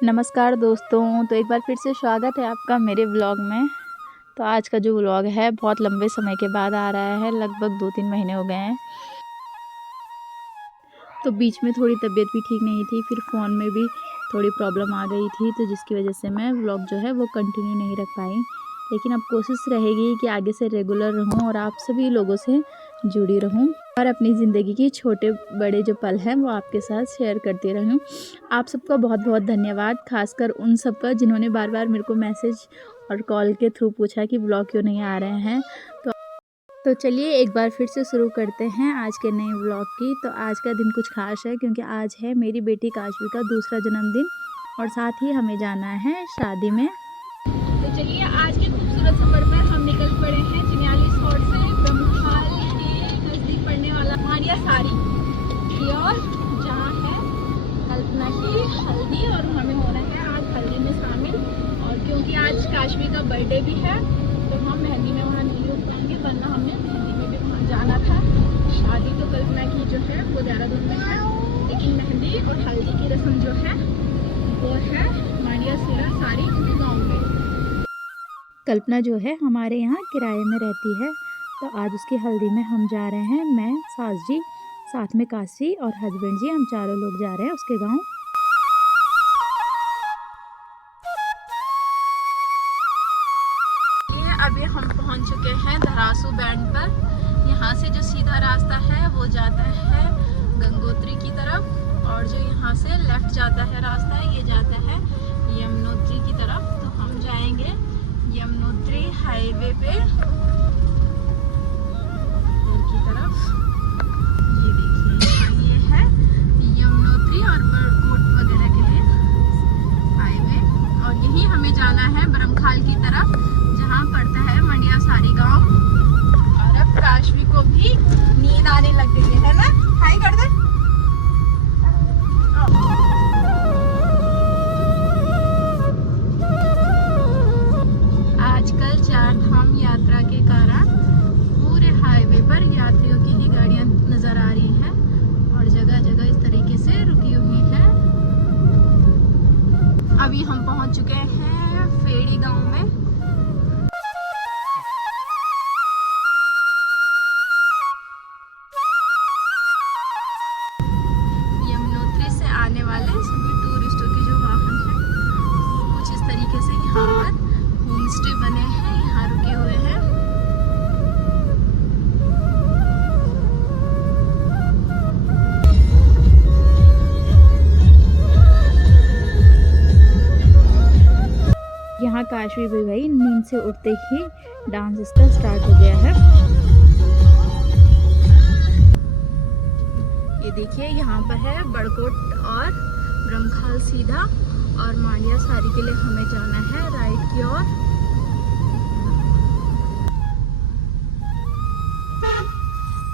नमस्कार दोस्तों, तो एक बार फिर से स्वागत है आपका मेरे व्लॉग में। तो आज का जो व्लॉग है बहुत लंबे समय के बाद आ रहा है, लगभग 2-3 महीने हो गए हैं। तो बीच में थोड़ी तबीयत भी ठीक नहीं थी, फिर फ़ोन में भी थोड़ी प्रॉब्लम आ गई थी, तो जिसकी वजह से मैं व्लॉग जो है वो कंटिन्यू नहीं रख पाई। लेकिन अब कोशिश रहेगी कि आगे से रेगुलर रहूं और आप सभी लोगों से जुड़ी रहूं और अपनी ज़िंदगी की छोटे बड़े जो पल हैं वो आपके साथ शेयर करती रहूं। आप सबका बहुत बहुत धन्यवाद, खासकर उन सब का जिन्होंने बार बार मेरे को मैसेज और कॉल के थ्रू पूछा कि व्लॉग क्यों नहीं आ रहे हैं। तो चलिए एक बार फिर से शुरू करते हैं आज के नए व्लॉग की। तो आज का दिन कुछ खास है क्योंकि आज है मेरी बेटी काशवी का दूसरा जन्मदिन और साथ ही हमें जाना है शादी में। तो चलिए आज के खूबसूरत सफर पर हम निकल पड़े हैं चिन्याली स्पॉट से ब्रह्मखाल के नज़दीक पड़ने वाला मानिया साड़ी की ओर, जहाँ है कल्पना की हल्दी और हमें होना है आज हल्दी में शामिल। और क्योंकि आज काशवी का बर्थडे भी है तो हम मेहंदी में वहाँ नहीं रुक पाएंगे, वरना हमें मेहंदी में भी वहाँ जाना था। शादी तो कल्पना की जो है वो देहरादून में है, लेकिन मेहंदी और हल्दी की रस्म जो है वो है मानिया साड़ी गाँव में। कल्पना जो है हमारे यहाँ किराए में रहती है, तो आज उसकी हल्दी में हम जा रहे हैं। मैं, सास जी, साथ में काशी और हस्बैंड जी, हम चारों लोग जा रहे हैं उसके गांव। अभी हम पहुंच चुके हैं धरासू बैंड पर। यहाँ से जो सीधा रास्ता है वो जाता है गंगोत्री की तरफ, और जो यहाँ से लेफ्ट जाता है रास्ता ये जाता है यमुनोत्री की तरफ। तो हम जाएंगे यमुनोत्री हाईवे पे की तरफ। ये देखिए ये है यमुनोत्री और बरकोट वगैरह के लिए हाईवे, और यही हमें जाना है ब्रह्मखाल की तरफ जहाँ पड़ता है मानिया साड़ी गांव। और अब काशवी को भी नींद आने लग गई है ना, हाय कर दे। आजकल 4 धाम यात्रा के कारण पूरे हाईवे पर यात्रियों की ही गाड़ियां नजर आ रही हैं और जगह जगह इस तरीके से रुकी हुई है। अभी हम पहुंच चुके हैं फेड़ी गांव में। यमुनोत्री से आने वाले सभी टूरिस्टों के जो वाहन हैं कुछ इस तरीके से यहाँ पर होम स्टे बने हैं, यहाँ रुके हुए हैं। यहाँ काशवी भी भाई नींद से उठते ही डांस इसका स्टार्ट हो गया है। ये देखिए यहाँ पर है बड़कोट और ब्रह्मखाल सीधा, और मानिया साड़ी के लिए हमें जाना है राइट की ओर।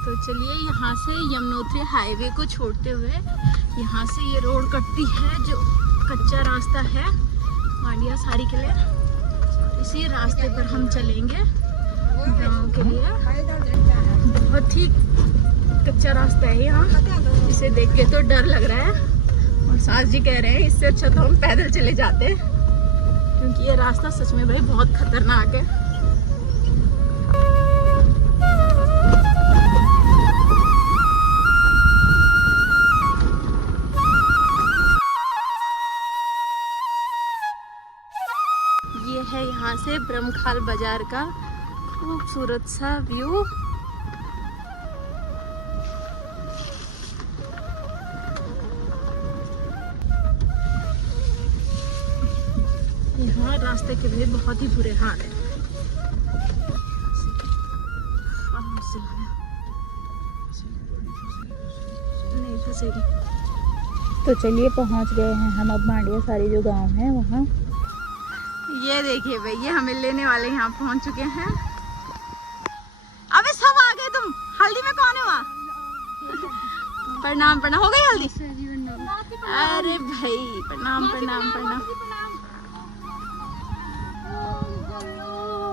तो चलिए यहाँ से यमुनोत्री हाईवे को छोड़ते हुए यहाँ से ये रोड कटती है जो कच्चा रास्ता है मानिया साड़ी के लिए। इसी रास्ते पर हम चलेंगे गाँव के लिए। बहुत ही कच्चा रास्ता है यहाँ, इसे देख के तो डर लग रहा है। और सास जी कह रहे हैं इससे अच्छा तो हम पैदल चले जाते, क्योंकि ये रास्ता सच में भाई बहुत खतरनाक है। ये है यहाँ से ब्रह्मखाल बाजार का खूबसूरत सा व्यू। यहाँ रास्ते के भी बहुत ही बुरे हाल है। नहीं फंसेगी। तो चलिए पहुँच गए हैं हम अब मानिया साड़ी जो गांव है वहाँ। ये देखिए भाई ये हमें लेने वाले यहाँ पहुँच चुके हैं। अबे सब आ गए तुम, हल्दी में कौन है वहाँ? प्रणाम प्रणाम, हो गई हल्दी? अरे भाई प्रणाम प्रणाम प्रणाम।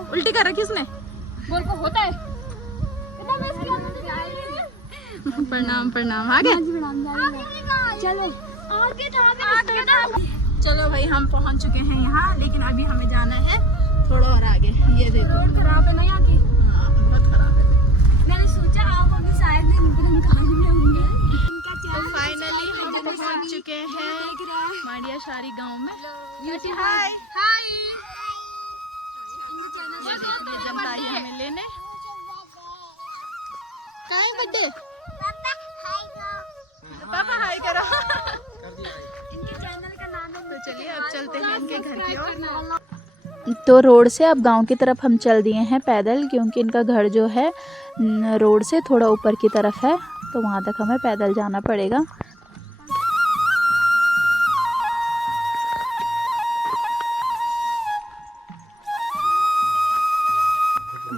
उल्टी कर रखी उसने, बोल को होता है। प्रणाम प्रणाम। आ गया चलो आगे था। चलो भाई फाइनली हम पहुंच चुके हैं यहाँ, लेकिन अभी हमें जाना है थोड़ा और आगे। ये देखो रोड खराब है ना यहाँ की। हाँ बहुत खराब है। मैंने सोचा आप अभी शायद हम खाने में होंगे। फाइनली हम पहुंच चुके हैं माड़िया शारी गांव में। हाय हाय, ये जनता आई हमें लेने। कहीं बर्थडे पापा हाय करो। इनके चैनल का नाम है। तो चलिए अब चलते हैं इनके घर की ओर। तो रोड से अब गांव की तरफ हम चल दिए हैं पैदल, क्योंकि इनका घर जो है रोड से थोड़ा ऊपर की तरफ है, तो वहां तक हमें पैदल जाना पड़ेगा।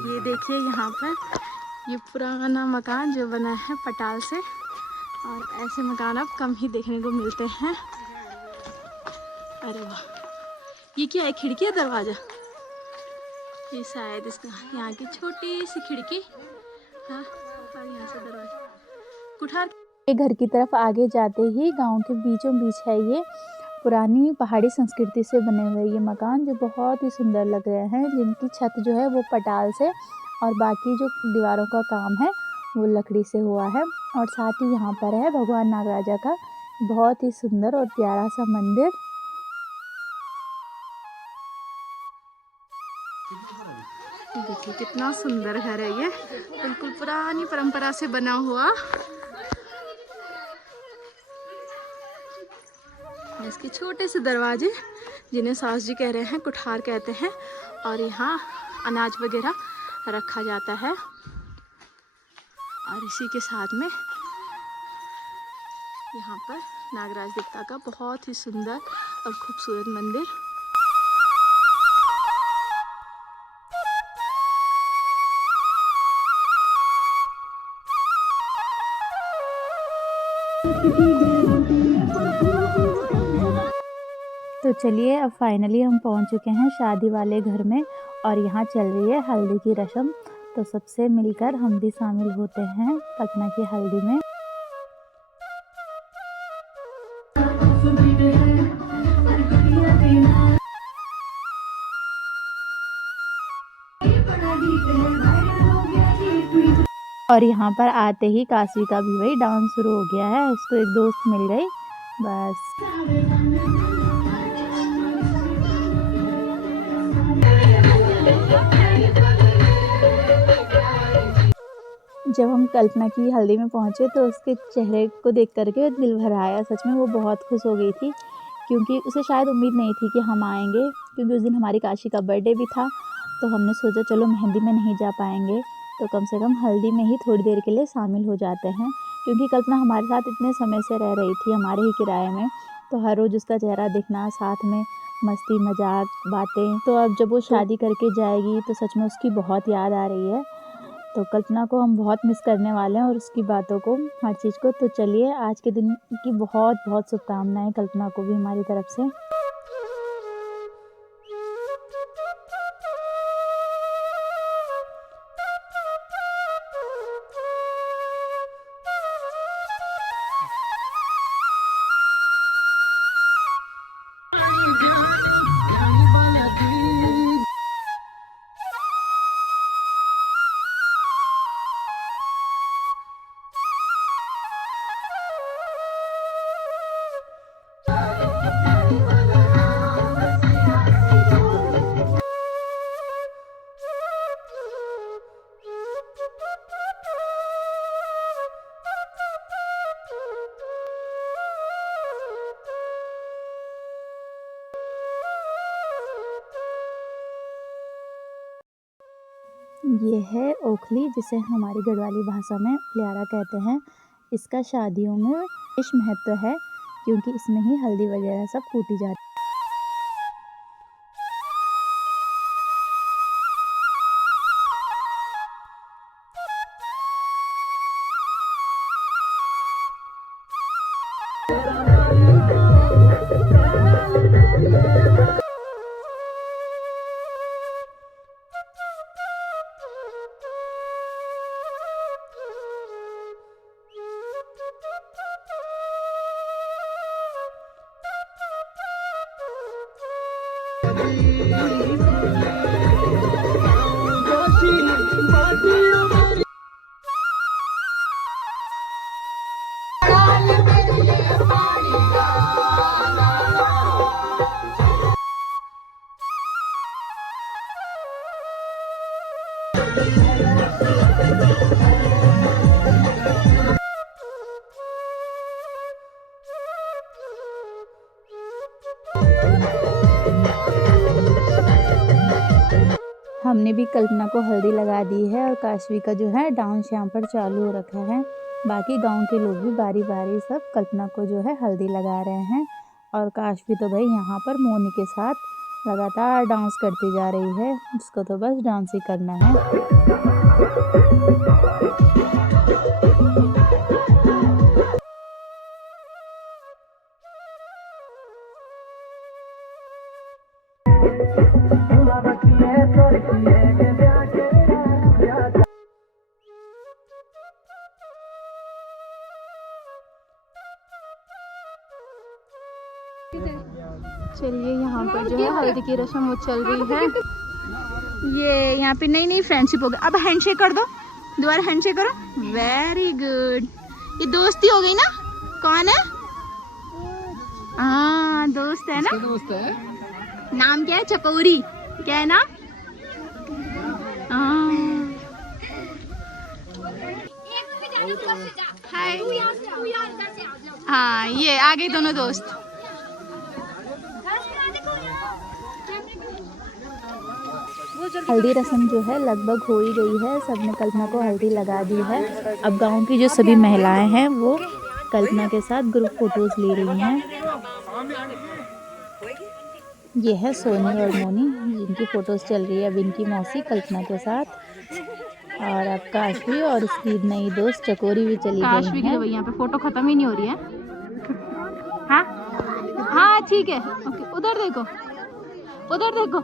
ये देखिए यहाँ पर ये पुराना मकान जो बना है पटाल से, और ऐसे मकान अब कम ही देखने को मिलते हैं। अरे वाह, ये क्या है, खिड़की है दरवाजा? ये शायद इसका यहाँ की छोटी सी खिड़की, हाँ, और यहाँ से दरवाजा कुठार। ये घर की तरफ आगे जाते ही गांव के बीचों बीच है ये पुरानी पहाड़ी संस्कृति से बने हुए ये मकान, जो बहुत ही सुंदर लग रहे हैं, जिनकी छत जो है वो पटाल से और बाकी जो दीवारों का काम है वो लकड़ी से हुआ है। और साथ ही यहाँ पर है भगवान नागराजा का बहुत ही सुंदर और प्यारा सा मंदिर। देखिए कितना सुंदर घर है ये, बिल्कुल पुरानी परंपरा से बना हुआ। इसके छोटे से दरवाजे, जिन्हें सास जी कह रहे हैं कुठार कहते हैं, और यहाँ अनाज वगैरह रखा जाता है। और इसी के साथ में यहाँ पर नागराज देवता का बहुत ही सुंदर और खूबसूरत मंदिर। तो चलिए अब फाइनली हम पहुंच चुके हैं शादी वाले घर में, और यहाँ चल रही है हल्दी की रस्म। तो सबसे मिलकर हम भी शामिल होते हैं कल्पना की हल्दी में। और यहाँ पर आते ही काशी का भी वही डांस शुरू हो गया है। इसको एक दोस्त मिल गई बस। जब हम कल्पना की हल्दी में पहुँचे तो उसके चेहरे को देख करके दिल भर आया। सच में वो बहुत खुश हो गई थी, क्योंकि उसे शायद उम्मीद नहीं थी कि हम आएंगे, क्योंकि उस दिन हमारी काशी का बर्थडे भी था। तो हमने सोचा चलो मेहंदी में नहीं जा पाएंगे तो कम से कम हल्दी में ही थोड़ी देर के लिए शामिल हो जाते हैं, क्योंकि कल्पना हमारे साथ इतने समय से रह रही थी हमारे ही किराए में, तो हर रोज़ उसका चेहरा दिखना, साथ में मस्ती मजाक बातें। तो अब जब वो शादी करके जाएगी तो सच में उसकी बहुत याद आ रही है। तो कल्पना को हम बहुत मिस करने वाले हैं, और उसकी बातों को, हर चीज़ को। तो चलिए आज के दिन की बहुत बहुत शुभकामनाएं कल्पना को भी हमारी तरफ से। ये है ओखली, जिसे हमारी गढ़वाली भाषा में उलियारा कहते हैं। इसका शादियों में विशेष महत्व है, क्योंकि इसमें ही हल्दी वगैरह सब कूटी जाती है। हमने भी कल्पना को हल्दी लगा दी है और काशवी का जो है डांस यहाँ पर चालू हो रखा है। बाकी गांव के लोग भी बारी बारी सब कल्पना को जो है हल्दी लगा रहे हैं और काशवी तो भाई यहाँ पर मोनी के साथ लगातार डांस करती जा रही है। उसको तो बस डांस ही करना है। चलिए यहाँ पर जो है हल्दी की रस्म वो चल रही है। ये यहाँ पे नई नई फ्रेंडशिप हो गई। अब हैंडशेक कर दो, दोबारा हैंडशेक करो। Very good. ये दोस्ती हो गई ना। कौन है? हाँ दोस्त है ना। दोस्त है। नाम क्या है? चकोरी। क्या है नाम? हाय। हाँ ये आ गए दोनों दोस्त। हल्दी रस्म जो है लगभग हो ही गई है। सबने कल्पना को हल्दी लगा दी है। अब गांव की जो सभी महिलाएं हैं वो कल्पना के साथ ग्रुप फोटोज ले रही हैं। ये है सोनी और मोनी जिनकी फोटोज चल रही है अब इनकी मौसी कल्पना के साथ। और अब काशवी और उसकी नई दोस्त चकोरी भी चली गई है। यहाँ पे फोटो खत्म ही नहीं हो रही है। हाँ हाँ ठीक है। ओके उधर देखो, उधर देखो।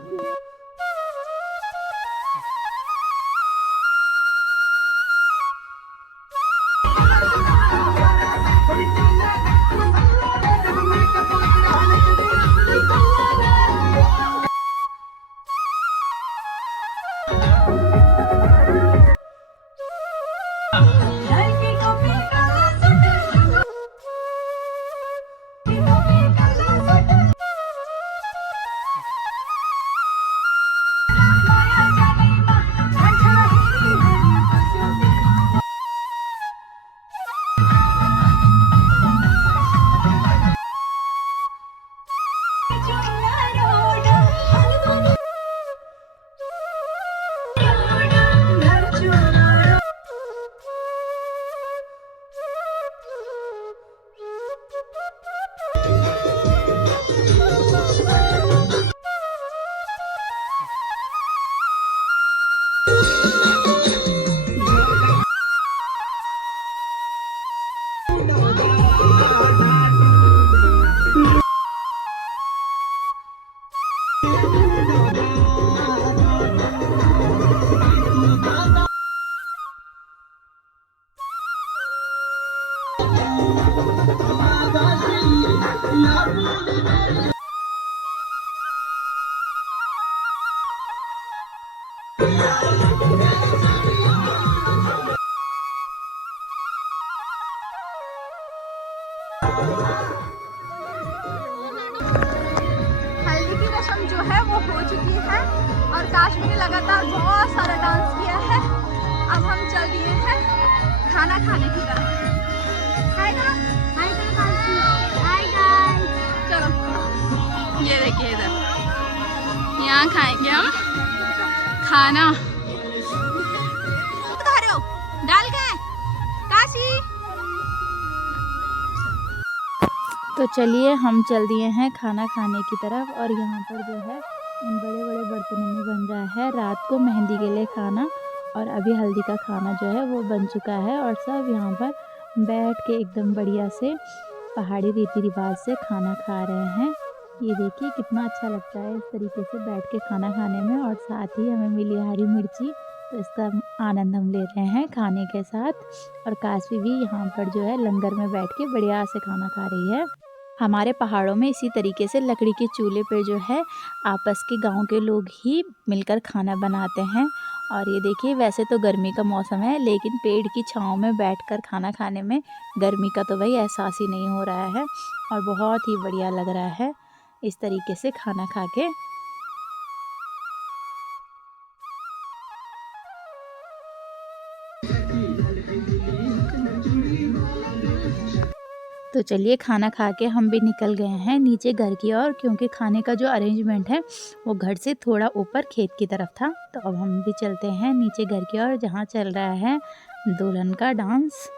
हल्दी की रस्म जो है वो हो चुकी है और काशवी ने लगातार बहुत सारा डांस किया है। अब हम चल दिए हैं खाना खाने की तरफ। हाय करो, हाय करो काशवी, हाय गाइस। चलो ये देखिए इधर, यहाँ खाएंगे हम खाना। खा रहे हो डाल के काशी। तो चलिए हम चल दिए हैं खाना खाने की तरफ। और यहाँ पर जो है इन बड़े बड़े बर्तनों में बन रहा है रात को मेहंदी के लिए खाना। और अभी हल्दी का खाना जो है वो बन चुका है और सब यहाँ पर बैठ के एकदम बढ़िया से पहाड़ी रीति रिवाज से खाना खा रहे हैं। ये देखिए कितना अच्छा लगता है इस तरीके से बैठ के खाना खाने में। और साथ ही हमें मिली हरी मिर्ची, तो इसका आनंद हम ले रहे हैं खाने के साथ। और काशवी भी यहाँ पर जो है लंगर में बैठ के बढ़िया से खाना खा रही है। हमारे पहाड़ों में इसी तरीके से लकड़ी के चूल्हे पे जो है आपस के गांव के लोग ही मिलकर खाना बनाते हैं। और ये देखिए, वैसे तो गर्मी का मौसम है लेकिन पेड़ की छांव में बैठकर खाना खाने में गर्मी का तो भाई एहसास ही नहीं हो रहा है और बहुत ही बढ़िया लग रहा है इस तरीके से खाना खा के। तो चलिए, खाना खा के हम भी निकल गए हैं नीचे घर की ओर, क्योंकि खाने का जो अरेंजमेंट है वो घर से थोड़ा ऊपर खेत की तरफ था। तो अब हम भी चलते हैं नीचे घर की ओर, जहाँ चल रहा है दुल्हन का डांस।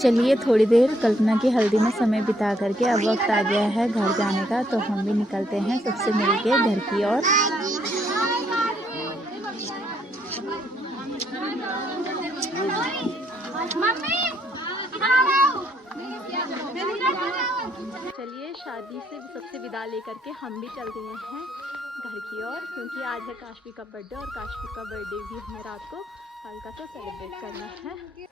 चलिए, थोड़ी देर कल्पना की हल्दी में समय बिता करके अब वक्त आ गया है घर जाने का। तो हम भी निकलते हैं सबसे मिलके घर की ओर। चलिए, शादी से सबसे विदा लेकर के हम भी चल दिए हैं घर की ओर, क्योंकि आज है काशवी का बर्थडे और काशवी का बर्थडे भी हमें रात को हल्का सा सेलिब्रेट करना है।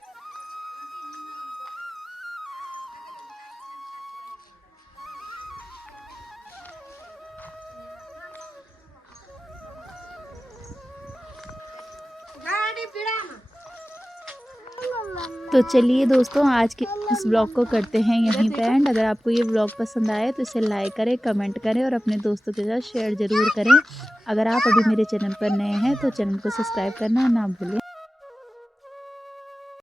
तो चलिए दोस्तों, आज के इस ब्लॉग को करते हैं यहीं पे एंड। अगर आपको ये ब्लॉग पसंद आए तो इसे लाइक करें, कमेंट करें और अपने दोस्तों के साथ शेयर ज़रूर करें। अगर आप अभी मेरे चैनल पर नए हैं तो चैनल को सब्सक्राइब करना ना भूलें।